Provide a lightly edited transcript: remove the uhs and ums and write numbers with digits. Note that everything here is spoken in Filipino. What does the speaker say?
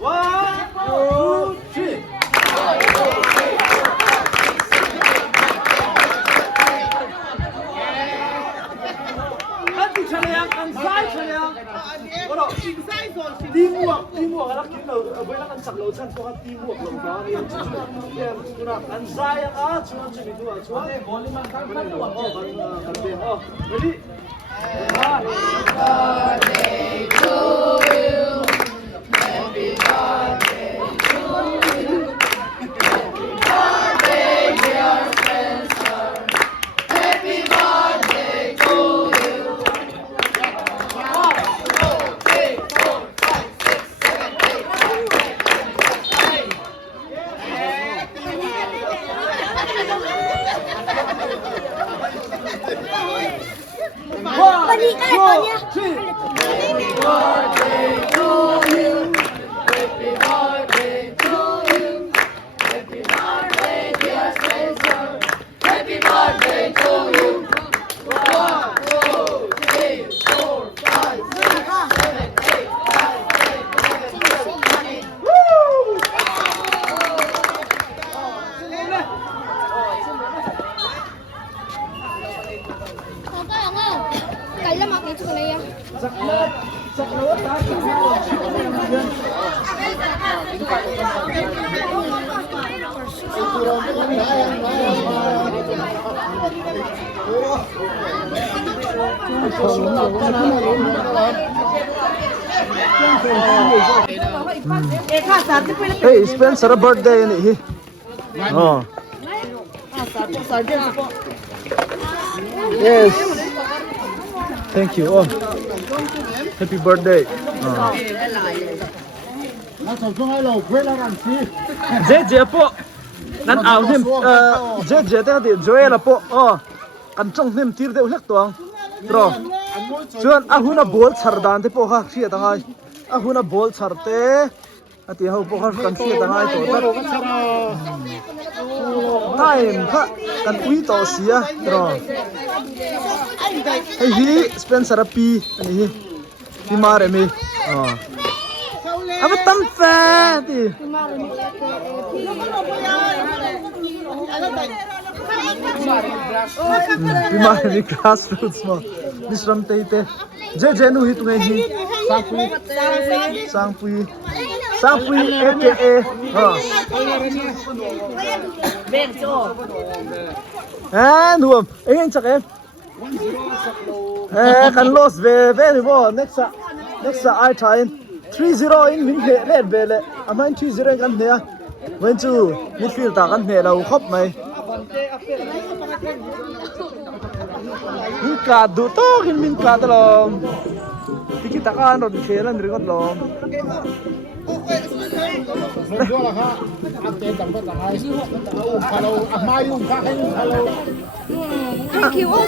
1, 2, 3. Ang sai cho liang. Ano? Teamwork anak kita. Abay lang ang saklaw san so teamwork lang ba? Yan tuna. Ang sai ang chuan chini dua. Chuan bowling man kan kan wa. Oh, kan kan. Oh, ready? Happy birthday to you. Happy birthday to you. Happy birthday dear Spencer. Happy birthday to you. Happy birthday to you. Happy birthday to you. Happy birthday dear Spencer. Happy birthday to you. 1, 2, 3, 4, 5, 6, 7, 8, 9, 10. Woo! Kailan makita ko na yan? Saklaw Hey, Spencer birthday ni. Oh. Yes. Thank you. Oh. Happy birthday. Oh. Je po. Nan ao nim je te ti joel po. Oh. Kan chong nim tir de ulak tuang. Tro. Chuan ahuna bol chardan te po ha khia tangai. Ahuna bol charte. Ati ho po kan khia tangai to. Time kha kan ui to sia. Tro. Hey hi Spencer pi ani hi. Pi mare mi. Oh. Aba tam fa ti. Pi mare mi grassroots mo. Nisram teite. Je nu hi tu hi. Sangpui aka. Ha. Nuam. Ayan chak eh. Kan los ve ni bo next I time 3-0 in min red bele amain 3-0 kan ne when to midfield ta kan ne lo khop mai min ka du to kin min ka ta lom tikita kan ron khelan ringot lom Thank you, oh,